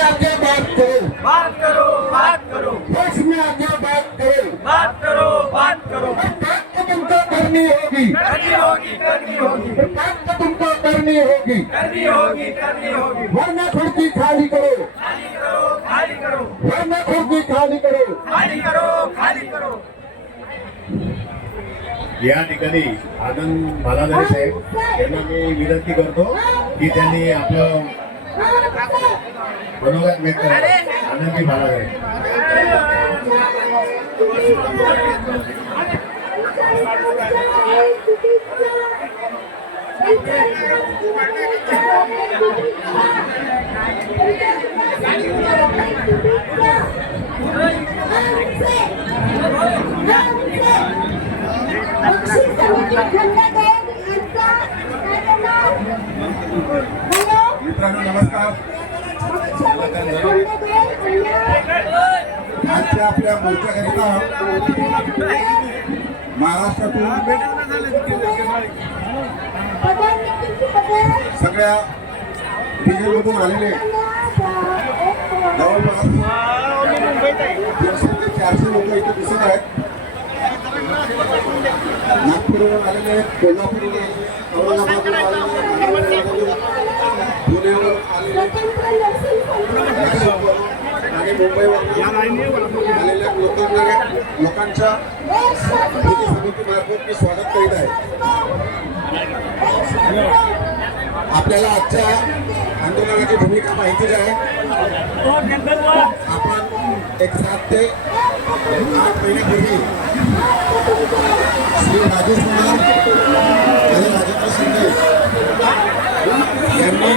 में आके बात करो। बात करो बात करो। देश में आके बात करो। बात करो बात करो। बात तो तुमको करनी होगी। करनी होगी करनी होगी। बात तो तुमको करनी होगी। करनी होगी करनी होगी। वरना खुर्ची खाली करो। खाली करो खाली करो। वरना खुर्ची खाली करो। खाली करो खाली करो। या ठिकाणी आनंद भालाधारे साहेब यांना मी विनंती करतो की त्यांनी आपलं मनोगत व्यक्त करावं आनंदी भालाधारे मित्रांनो नमस्कार आजच्या आपल्या मोर्चाकरिता महाराष्ट्रातून सगळ्या रिजनमधून आलेले जवळपास दीडशे ते चारशे लोक इथे दिसत आहेत. नागपूरवरून आलेले आहेत कोल्हापूरवरून औरंगाबादवरून आलेले मुंबईवरून आलेल्या लोकांना लोकांच्या समितीमार्फत मी स्वागत करीत आहे. आपल्याला आजच्या आंदोलनाची भूमिका माहितीच आहे. आपण एक सात ते आठ महिन्यापूर्वी श्री राजेश कुमार आणि राजेंद्र शिंदे यांनी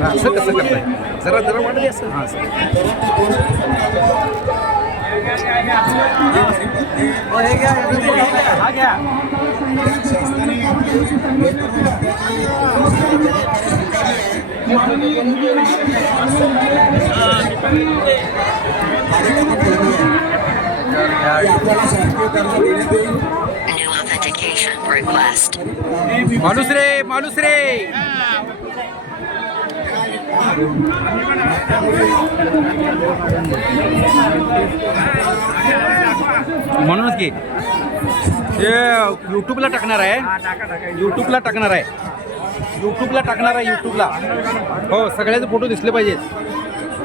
हाँ सर कसं करताय जरा जरा वाढले असं हाँ सर हे घ्या हा गया हा आहे आपल्याला शासकीय कर्ज देण्यात येईल New authentication request. माणूस रे माणूस रे म्हणूनच की हे यूट्यूबला टाकणार आहे यूट्यूबला टाकणार आहे. यूट्यूबला टाकणार आहे यूट्यूबला हो सगळ्याचे फोटो दिसले पाहिजेत.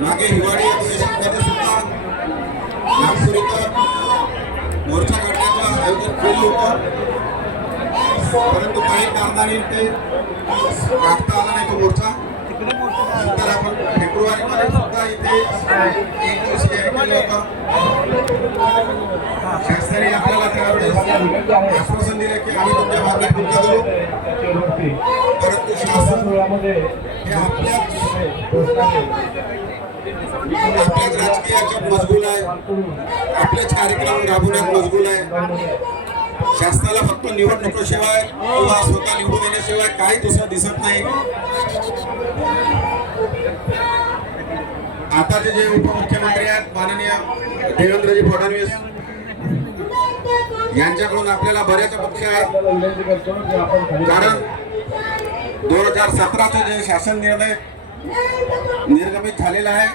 मागे हिवाळी नागपूर इथं मोर्चा काढण्याचं आयोजन केलं होतं परंतु काही कारणाने ते काढता आला नाही तो मोर्चा. नंतर आपण फेब्रुवारीमध्ये सुद्धा इथे एक दिवस तयारी केलं होतं. शासनाने आपल्याला त्यावेळेस आम्ही तुमच्या मागे पूर्ण करू परंतु शासन हे आपल्याच आपल्याच राजकीय मजगूल आहे. आपल्याच कार्यक्रम राबवण्यात मजगूल आहे. शासनाला फक्त निवडणुकीशिवाय किंवा स्वतः निवडून येण्याशिवाय काही दुसरं दिसत नाही. आताचे जे उपमुख्यमंत्री आहेत माननीय देवेंद्रजी फडणवीस यांच्याकडून आपल्याला बऱ्याच अपेक्षा आहेत. कारण दोन हजार सतराचे जे शासन निर्णय निर्गमित झालेला आहे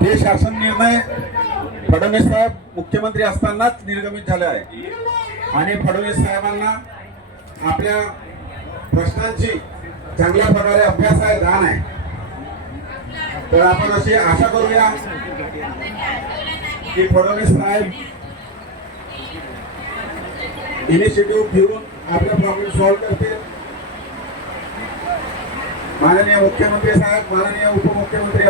ते शासन निर्णय फडणवीस साहेब मुख्यमंत्री असतानाच निर्गमित झाले आहे. आणि फडणवीस साहेबांना आपल्या प्रश्नांची चांगल्या प्रकारे अभ्यास आहे दान आहे. तर आपण अशी आशा करूया की फडणवीस साहेब इनिशिएटिव्ह घेऊन आपला प्रॉब्लेम सॉल्व्ह करतील माननीय मुख्यमंत्री साहेब माननीय उपमुख्यमंत्री